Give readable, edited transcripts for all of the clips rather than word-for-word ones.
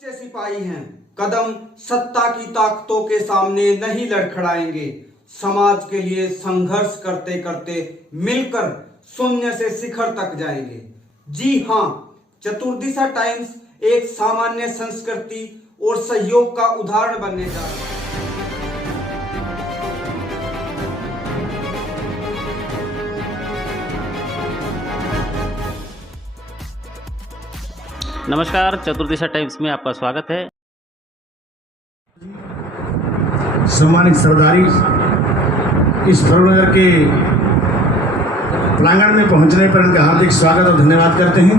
सच्चे सिपाही हैं, कदम सत्ता की ताकतों के सामने नहीं लड़खड़ाएंगे। समाज के लिए संघर्ष करते करते मिलकर शून्य से शिखर तक जाएंगे। जी हाँ, चतुर्दिशा टाइम्स एक सामान्य संस्कृति और सहयोग का उदाहरण बनने जा रहा है। नमस्कार, चतुर्दिशा टाइम्स में आपका स्वागत है। सम्मानित सरदारी, इस फरोनगर के प्रांगण में पहुंचने पर उनका हार्दिक स्वागत और धन्यवाद करते हैं।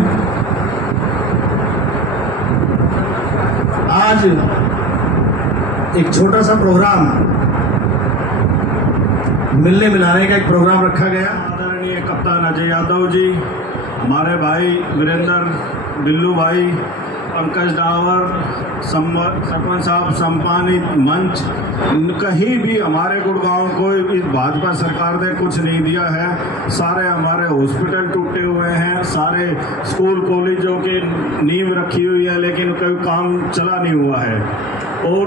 आज एक छोटा सा प्रोग्राम, मिलने मिलाने का एक प्रोग्राम रखा गया। आदरणीय कप्तान अजय यादव जी, हमारे भाई वीरेंद्र, बिल्लू भाई, पंकज डावर, सरपंच साहब, सम्मानित मंच, कहीं भी हमारे गुड़गांव को इस भाजपा सरकार ने कुछ नहीं दिया है। सारे हमारे हॉस्पिटल टूटे हुए हैं, सारे स्कूल कॉलेजों की नींव रखी हुई है, लेकिन कोई काम चला नहीं हुआ है। और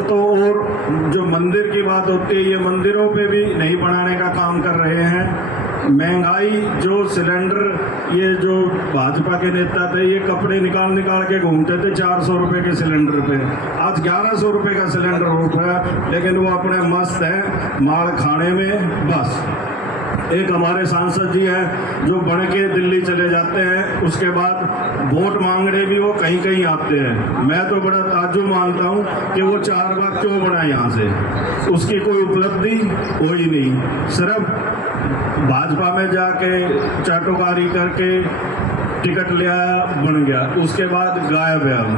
जो मंदिर की बात होती है, ये मंदिरों पे भी नहीं बनाने का काम कर रहे हैं। महंगाई, जो सिलेंडर, ये जो भाजपा के नेता थे, ये कपड़े निकाल के घूमते थे 400 रुपए के सिलेंडर पे। आज 1100 रुपए का सिलेंडर उठा, लेकिन वो अपने मस्त है माल खाने में। बस एक हमारे सांसद जी हैं जो बन के दिल्ली चले जाते हैं, उसके बाद वोट मांगने भी वो कहीं कहीं आते हैं। मैं तो बड़ा ताज्जुब मानता हूँ कि वो 4 बार क्यों बना यहाँ से, उसकी कोई उपलब्धि कोई नहीं। सिर्फ भाजपा में जाके चाटोकारी करके टिकट लिया, बन गया, उसके बाद गायब है हम।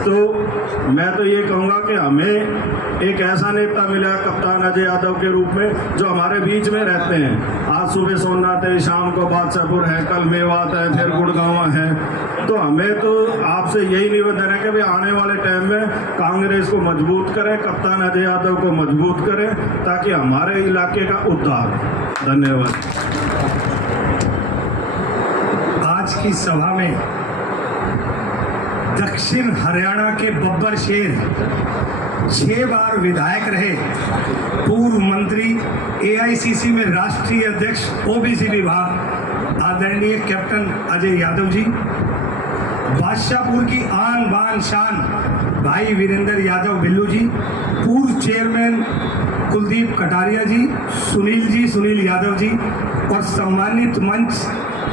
तो मैं तो ये कहूँगा कि हमें एक ऐसा नेता मिला कप्तान अजय यादव के रूप में, जो हमारे बीच में रहते हैं। आज सुबह सोमनाथ है, शाम को बादशाहपुर है, कल मेवात है, फिर गुड़गांव है। तो हमें तो आपसे यही निवेदन है कि भाई आने वाले टाइम में कांग्रेस को मजबूत करें, कप्तान अजय यादव को मजबूत करें, ताकि हमारे इलाके का उद्धार। धन्यवाद। आज की सभा में दक्षिण हरियाणा के बब्बर शेर, 6 बार विधायक रहे, पूर्व मंत्री, एआईसीसी में राष्ट्रीय अध्यक्ष ओबीसी विभाग, आदरणीय कैप्टन अजय यादव जी, बादशाहपुर की आन बान शान भाई वीरेंद्र यादव बिल्लू जी, पूर्व चेयरमैन कुलदीप कटारिया जी, सुनील यादव जी, और सम्मानित मंच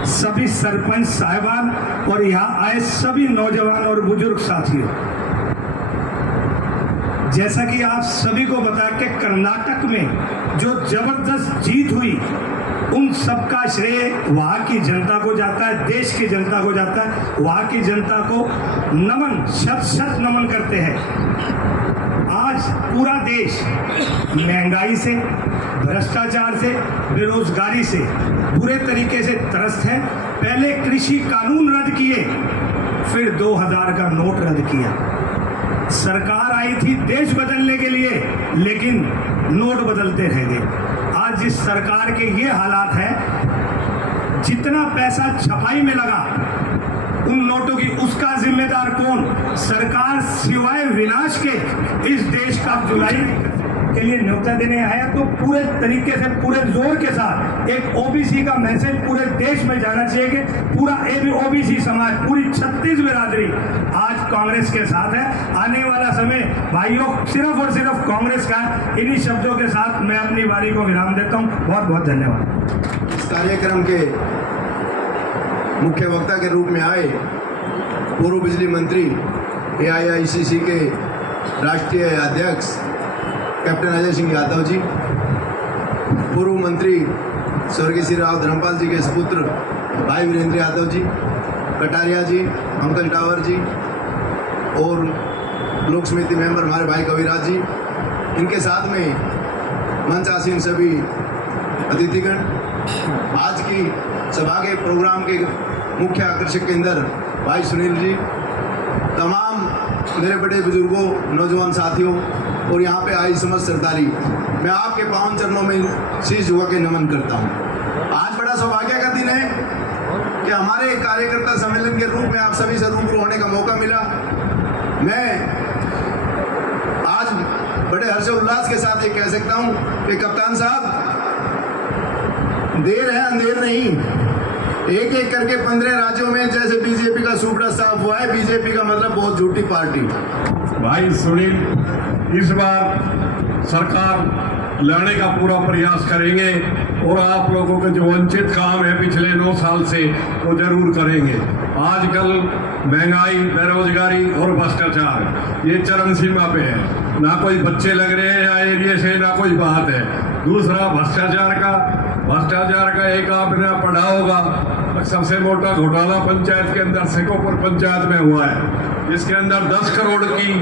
सभी सरपंच साहिबान और यहाँ आए सभी नौजवान और बुजुर्ग साथियों। जैसा कि आप सभी को पता है कि कर्नाटक में जो जबरदस्त जीत हुई, उन सबका श्रेय वहाँ की जनता को जाता है, देश की जनता को जाता है। वहाँ की जनता को नमन, शत नमन करते हैं। आज पूरा देश महंगाई से, भ्रष्टाचार से, बेरोजगारी से बुरे तरीके से त्रस्त है। पहले कृषि कानून रद्द किए, फिर 2000 का नोट रद्द किया। सरकार आई थी देश बदलने के लिए, लेकिन नोट बदलते रह गए। आज जिस सरकार के ये हालात हैं, जितना पैसा छपाई में लगा उन नोटों की, उसका जिम्मेदार कौन? सरकार सिवाय विनाश के इस देश का जुलाई के लिए न्योता देने आया। तो पूरे तरीके से, पूरे जोर के साथ एक ओबीसी का मैसेज पूरे देश में जाना चाहिए कि पूरा ओबीसी समाज, पूरी 36 बिरादरी आज कांग्रेस के साथ है। आने वाला समय भाइयों सिर्फ और सिर्फ कांग्रेस का। इन्हीं शब्दों के साथ मैं अपनी बारी को विराम देता हूँ। बहुत बहुत धन्यवाद। इस कार्यक्रम के मुख्य वक्ता के रूप में आए पूर्व बिजली मंत्री, एआईसीसी के राष्ट्रीय अध्यक्ष कैप्टन अजय सिंह यादव जी, पूर्व मंत्री स्वर्गीय श्री राव धर्मपाल जी के सुपुत्र भाई वीरेंद्र यादव जी, कटारिया जी, पंकज डावर जी, और लोक समिति मेंबर हमारे भाई कविराज जी, इनके साथ में मंच आसीन सभी अतिथिगण, आज की सभा के प्रोग्राम के मुख्य आकर्षक के अंदर भाई सुनील जी, तमाम मेरे बड़े बुजुर्गों, नौजवान साथियों और यहाँ पे आई समस्त सरदारी, मैं आपके पावन चरणों में शीश झुका के नमन करता हूँ। आज बड़ा सौभाग्य का दिन है कि हमारे कार्यकर्ता सम्मेलन के रूप में आप सभी से रूबरू होने का मौका मिला। मैं हर्षोल्लास के साथ ये कह सकता हूं कि कप्तान साहब, देर है अंधेर नहीं। एक एक करके 15 राज्यों में जैसे बीजेपी का सुपड़ा साफ हुआ है, बीजेपी का मतलब बहुत झूठी पार्टी। भाई सुनील, इस बार सरकार लाने का पूरा प्रयास करेंगे और आप लोगों के जो वंचित काम है पिछले 9 साल से वो जरूर करेंगे। आजकल महंगाई, बेरोजगारी और भ्रष्टाचार ये चरम सीमा पे है। ना कोई बच्चे लग रहे हैं या एरिया से, ना कोई बात है। दूसरा भ्रष्टाचार का एक आपने पढ़ा होगा, सबसे मोटा घोटाला पंचायत के अंदर सेकोपुर पंचायत में हुआ है, जिसके अंदर 10 करोड़ की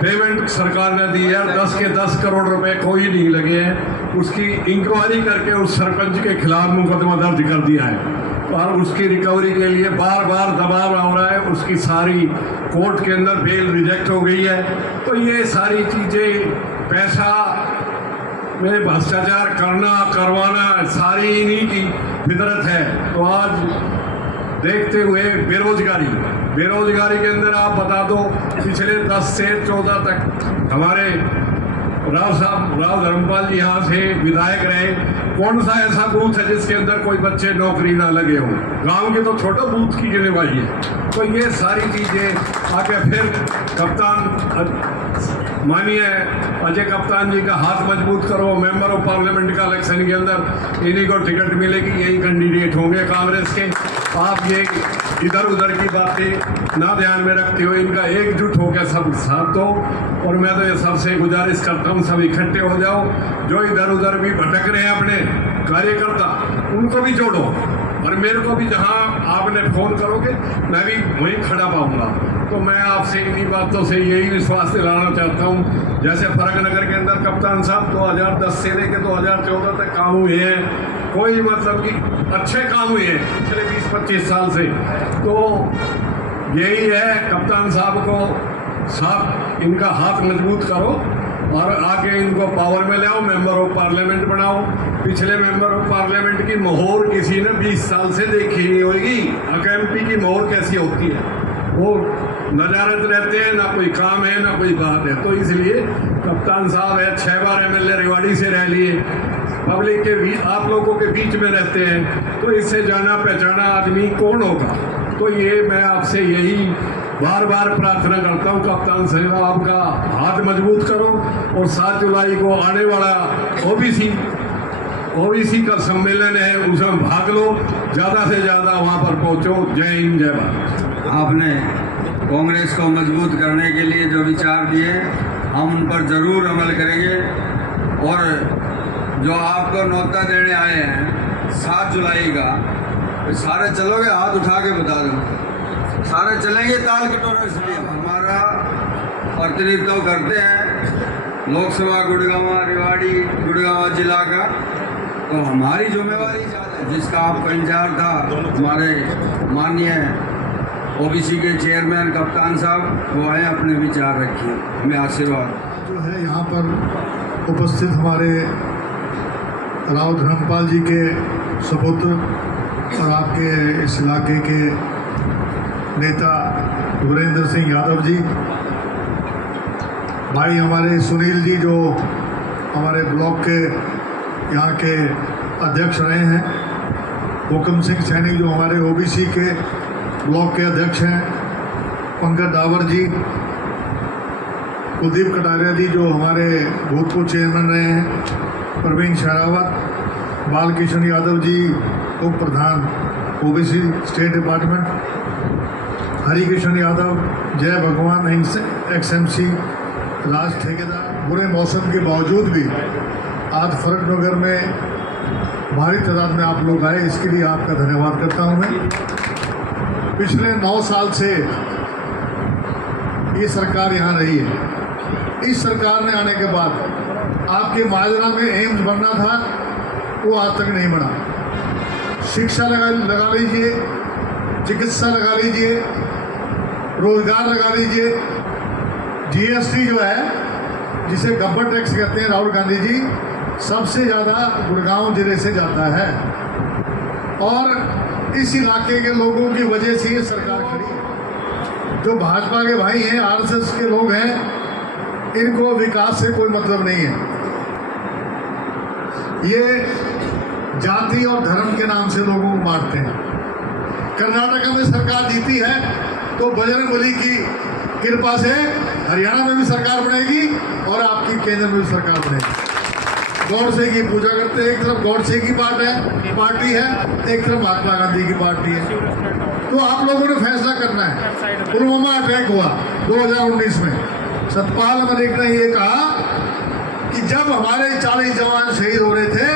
पेमेंट सरकार ने दी है। 10 के 10 करोड़ रुपए कोई नहीं लगे हैं। उसकी इंक्वायरी करके उस सरपंच के खिलाफ मुकदमा दर्ज कर दिया है और उसकी रिकवरी के लिए बार बार दबाव आ रहा है। उसकी सारी कोर्ट के अंदर बेल रिजेक्ट हो गई है। तो ये सारी चीजें, पैसा में भ्रष्टाचार करवाना सारी इन्हीं की फितरत है। तो आज देखते हुए बेरोजगारी के अंदर आप बता दो, पिछले 10 से 14 तक हमारे राव धर्मपाल जी यहाँ से विधायक रहे। कौन सा ऐसा बूथ है जिसके अंदर कोई बच्चे नौकरी ना लगे हों? गांव के तो छोटे बूथ की गिनवाई है। तो ये सारी चीजें आके फिर कप्तान मानिए अजय कप्तान जी का हाथ मजबूत करो। मेंबर ऑफ पार्लियामेंट का इलेक्शन के अंदर इन्हीं को टिकट मिलेगी, यही कैंडिडेट होंगे कांग्रेस के। आप ये इधर उधर की बातें ना ध्यान में रखते हुए इनका एकजुट होकर सब साथ दो। और मैं तो ये सबसे गुजारिश करता हूँ, सब इकट्ठे हो जाओ। जो इधर उधर भी भटक रहे हैं अपने कार्यकर्ता, उनको भी जोड़ो। और मेरे को भी जहाँ आपने फोन करोगे मैं भी वहीं खड़ा पाऊंगा। तो मैं आपसे इन्हीं बातों से यही विश्वास दिलाना चाहता हूँ। जैसे फर्रुखनगर के अंदर कप्तान साहब 2010 से लेकर 2014 तक काम हुए हैं, कोई मतलब कि अच्छे काम हुए हैं पिछले 20-25 साल से। तो यही है, कप्तान साहब को साथ इनका हाथ मजबूत करो और आके इनको पावर में ले आओ, मेंबर ऑफ पार्लियामेंट बनाओ। पिछले मेंबर ऑफ पार्लियामेंट की मोहर किसी ने 20 साल से देखी नहीं होगी। एमपी की मोहर कैसी होती है, वो नजारत रहते हैं, ना कोई काम है ना कोई बात है। तो इसलिए कप्तान साहब है, 6 बार MLA रेवाड़ी से रह लिए, पब्लिक के बीच, आप लोगों के बीच में रहते हैं। तो इससे जाना पहचाना आदमी कौन होगा? तो ये मैं आपसे यही बार बार प्रार्थना करता हूँ, कप्तान साहब आपका हाथ मजबूत करो और 7 जुलाई को आने वाला ओबीसी का सम्मेलन है, उसमें भाग लो, ज्यादा से ज्यादा वहाँ पर पहुँचो। जय हिंद, जय भारत। आपने कांग्रेस को मजबूत करने के लिए जो विचार दिए, हम उन पर जरूर अमल करेंगे। और जो आपको न्योता देने आए हैं 7 जुलाई का, सारे चलोगे? हाथ उठा के बता दो, सारे चलेंगे ताल कटोरे? इसलिए हमारा प्रतिनिधित्व करते हैं लोकसभा गुड़गांव रेवाड़ी गुड़गांव जिला का, तो हमारी जिम्मेवारी जिसका आपको इंतजार था, हमारे माननीय ओबीसी के चेयरमैन कप्तान साहब वो आए, अपने विचार रखिए, हमें आशीर्वाद। जो है यहाँ पर उपस्थित हमारे राव धर्मपाल जी के सुपुत्र और आपके इस इलाके के नेता वीरेंद्र सिंह यादव जी, भाई हमारे सुनील जी जो हमारे ब्लॉक के यहाँ के अध्यक्ष रहे हैं, हुक्म सिंह सैनी जो हमारे ओबीसी के ब्लॉक के अध्यक्ष हैं, पंकज डावर जी, कुलदीप कटारिया जी जो हमारे भूतपूर्व चेयरमैन रहे हैं, प्रवीण शेरावत, बालकिशन यादव जी उप प्रधान OBC state department, Harikishan Yadav, Jai Bhagwan XMC राज ठेकेदार। बुरे मौसम के बावजूद भी आज फर्रुखनगर में भारी तादाद में आप लोग आए, इसके लिए आपका धन्यवाद करता हूं मैं। पिछले 9 साल से ये सरकार यहाँ रही है। इस सरकार ने आने के बाद आपके माजरा में एम्स बनना था, वो आज तक नहीं बना। शिक्षा लगा लीजिए, चिकित्सा लगा लीजिए, रोजगार लगा लीजिए, GST जो है जिसे गब्बर टैक्स कहते हैं राहुल गांधी जी, सबसे ज़्यादा गुड़गांव जिले से जाता है। और इस इलाके के लोगों की वजह से ये सरकार खड़ी है। जो भाजपा के भाई हैं, RSS के लोग हैं, इनको विकास से कोई मतलब नहीं है। ये जाति और धर्म के नाम से लोगों को बांटते हैं। कर्नाटक में सरकार जीती है तो बजरंगबली की कृपा से हरियाणा में भी सरकार बनेगी और आपकी केंद्र में भी सरकार बनेगी। गौडसे की पूजा करते हैं, एक तरफ गौडसे की पार्टी है, एक तरफ महात्मा गांधी की पार्टी है। तो आप लोगों ने फैसला करना है। पुलवामा अटैक हुआ 2019 में, सतपाल मलिक ने ये कहा कि जब हमारे 40 जवान शहीद हो रहे थे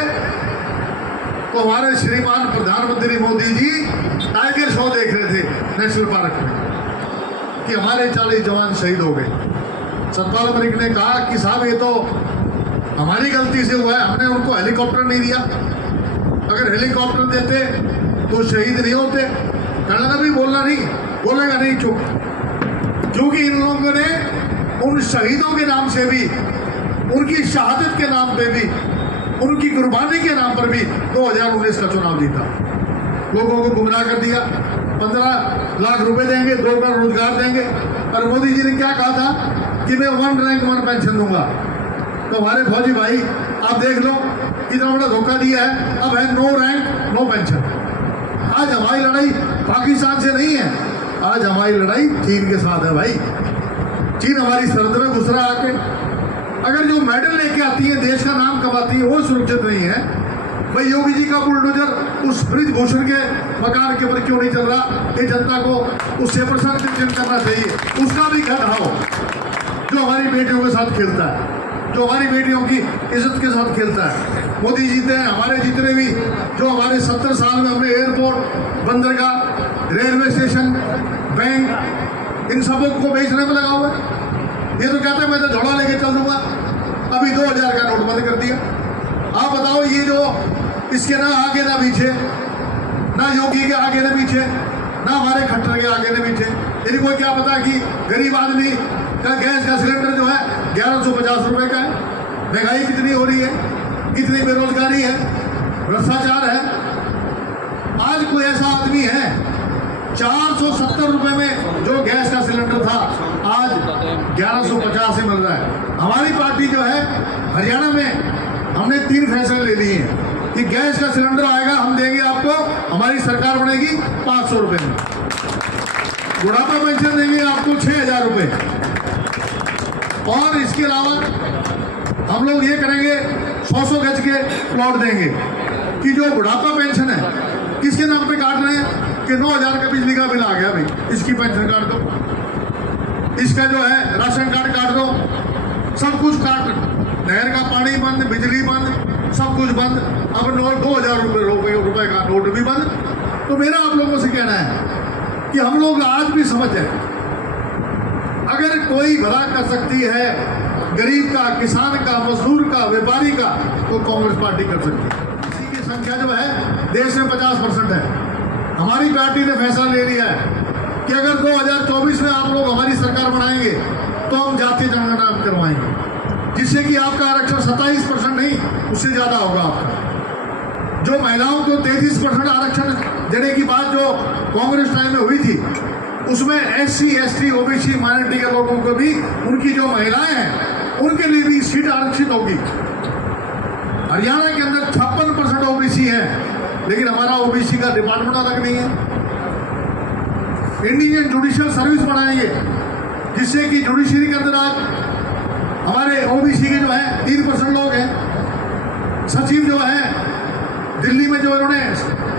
तो हमारे श्रीमान प्रधानमंत्री मोदी जी टाइगर शो देख रहे थे नेशनल पार्क में कि हमारे 40 जवान शहीद हो गए। सतपाल मलिक ने कहा कि साहब ये तो हमारी गलती से हुआ है, हमने उनको हेलीकॉप्टर नहीं दिया। अगर हेलीकॉप्टर देते तो शहीद नहीं होते। कहना भी बोलेगा नहीं, चुप। क्योंकि इन लोगों ने उन शहीदों के नाम से भी, उनकी शहादत के नाम पे भी, उनकी कुर्बानी के नाम पर भी 2019 का चुनाव जीता। लोगों को गुमराह कर दिया। 15 लाख रुपए देंगे, 2 बार रोजगार देंगे। और मोदी जी ने क्या कहा था कि मैं 1 रैंक 1 पेंशन दूंगा। तो हमारे फौजी भाई आप देख लो कितना बड़ा धोखा दिया है। अब है नो रैंक नो पेंशन। आज हमारी लड़ाई पाकिस्तान से नहीं है, आज हमारी लड़ाई चीन के साथ है भाई। चीन हमारी सरहद में घुस रहा आके। अगर जो मेडल लेके आती है, देश का नाम कमाती है, वो सुरक्षित नहीं है भाई। योगी जी का बुलडोजर उस ब्रिजभूषण के मकान के ऊपर क्यों नहीं चल रहा? ये जनता को उससे प्रसन्न करना चाहिए। उसका भी घर ढाओ जो हमारी बेटियों के साथ खेलता है, जो हमारी बेटियों की इज्जत के साथ खेलता है। मोदी जीते हैं, हमारे जितने भी जो हमारे 70 साल में हमने एयरपोर्ट, बंदरगाह, रेलवे स्टेशन, बैंक, इन सबों को बेचने में लगा हुआ है। ये तो कहते हैं मैं तो झोला लेके चल दूंगा। अभी 2000 का नोट बंद कर दिया। आप बताओ, ये जो इसके ना आगे ना पीछे, ना योगी के आगे ना पीछे, ना हमारे खट्टर के आगे ना पीछे। इनको क्या पता कि गरीब आदमी का गैस का सिलेंडर जो है 1150 रुपए का है। महंगाई कितनी हो रही है, कितनी बेरोजगारी है, भ्रष्टाचार है। आज कोई ऐसा आदमी है 470 रुपए में जो गैस का सिलेंडर था आज 1150 से मिल रहा है। हमारी पार्टी जो है हरियाणा में हमने 3 फैसले ले लिए हैं कि गैस का सिलेंडर आएगा, हम देंगे आपको, हमारी सरकार बनेगी 500 रुपए में। बुढ़ापा पेंशन देंगे आपको 6000 रुपए। और इसके अलावा हम लोग ये करेंगे 100 गज के प्लॉट देंगे कि जो बुढ़ापा पेंशन है किसके नाम पे काट रहे हैं कि 9000 का बिजली का बिल आ गया भाई, इसकी पेंशन काट दो, इसका जो है राशन कार्ड काट दो, सब कुछ काट। नहर का पानी बंद, बिजली बंद, सब कुछ बंद। अब नोट 2000 रुपए का नोट भी बंद। तो मेरा आप लोगों से कहना है कि हम लोग आज भी समझ जाए, अगर कोई भला कर सकती है गरीब का, किसान का, मजदूर का, व्यापारी का, तो कांग्रेस पार्टी कर सकती है। इसी की संख्या जो है देश में 50% है। हमारी पार्टी ने फैसला ले लिया है कि अगर 2024 में आप लोग हमारी सरकार बनाएंगे तो हम जातीय जनगणना करवाएंगे, जिससे कि आपका आरक्षण 27% नहीं, उससे ज्यादा होगा आपका। जो महिलाओं को 33% आरक्षण देने की बात जो कांग्रेस टाइम में हुई थी, उसमें SC, ST, OBC माइनॉरिटी के लोगों को भी, उनकी जो महिलाएं हैं उनके लिए भी सीट आरक्षित होगी। हरियाणा के अंदर 56% OBC है, लेकिन हमारा OBC का डिपार्टमेंट अलग नहीं है। इंडियन जुडिशियल सर्विस बढ़ाएंगे, जिससे कि जुडिशरी के अंदर आज हमारे OBC के जो है 3% लोग हैं। सचिव जो है दिल्ली में जो इन्होंने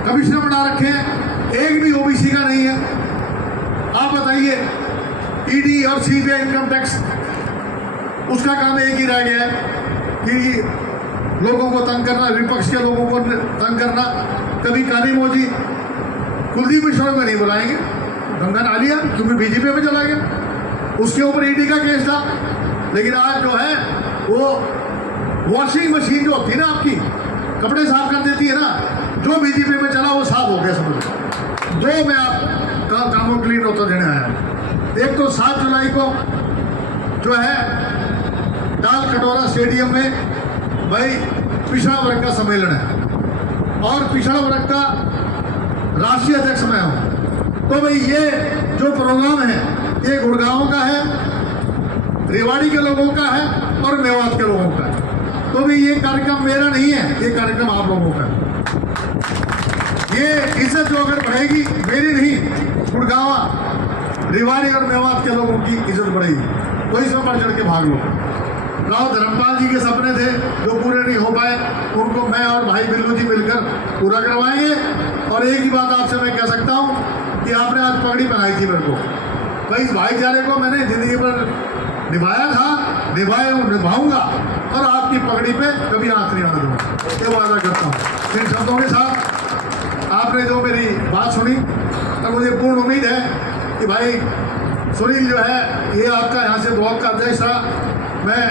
कमिश्नर बना रखे हैं, एक भी OBC का नहीं है। आप बताइए, ED और CBI इनकम टैक्स, उसका काम एक ही रह गया है कि लोगों को तंग करना, विपक्ष के लोगों को तंग करना। कभी काली मोजी कुलदीप मिश्रा को नहीं बुलाएंगे, गंगा नालिया क्योंकि बीजेपी में चला गया, उसके ऊपर ED का केस था। लेकिन आज जो है वो वॉशिंग मशीन जो होती है ना, आपकी कपड़े साफ कर देती है ना, जो बीजेपी में चला वो साफ हो गया समझ। 2 मैं आप कामों क्लीन होता देने आया। एक तो 7 जुलाई को जो है दाल कटोरा स्टेडियम में भाई पिछड़ा वर्ग का सम्मेलन है और पिछड़ा वर्ग का राष्ट्रीय अध्यक्ष मैं हूं। तो भाई ये जो प्रोग्राम है ये गुड़गांव का है, रेवाड़ी के लोगों का है और मेवात के लोगों का है। तो भी ये कार्यक्रम मेरा नहीं है, ये कार्यक्रम आप लोगों का है। ये इज्जत जो अगर बढ़ेगी, मेरी नहीं, गुड़गांवा, रेवाड़ी और मेवात के लोगों की इज्जत बढ़ेगी। तो इसमें बढ़ चढ़ के भाग लो। राव धर्मपाल जी के सपने थे जो पूरे नहीं हो पाए, उनको मैं और भाई बिल्लू जी मिलकर पूरा करवाएंगे। और एक ही बात आपसे मैं कह सकता हूँ कि आपने आज पगड़ी पहनाई थी मेरे को, भाई इस भाईचारे को मैंने जिंदगी भर निभाया था, निभाऊंगा और आपकी पगड़ी पे कभी हाथ नहीं आने दूंगा, ये वादा करता हूँ। इन शब्दों के साथ आपने जो मेरी बात सुनी, तो मुझे पूर्ण उम्मीद है कि भाई सुनील जो है ये आपका यहाँ से ब्लॉक का अध्यक्ष रहा। मैं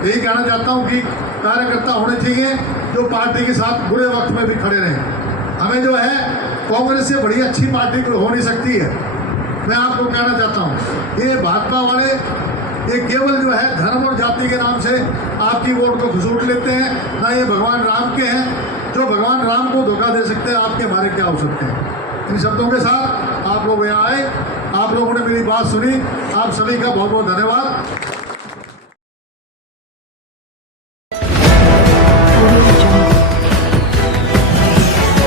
यही कहना चाहता हूँ कि कार्यकर्ता होने चाहिए जो पार्टी के साथ बुरे वक्त में भी खड़े रहें। हमें जो है कांग्रेस से बड़ी अच्छी पार्टी कोई हो नहीं सकती है। मैं आपको कहना चाहता हूँ ये भाजपा वाले ये केवल जो है धर्म और जाति के नाम से आपकी वोट को घुसूट लेते हैं, ना ये भगवान राम के हैं जो भगवान राम को धोखा दे सकते हैं। आपके हमारे क्या हो सकते हैं। इन शब्दों के साथ आप लोग यहाँ आए, आप लोगों ने मेरी बात सुनी, आप सभी का बहुत बहुत धन्यवाद।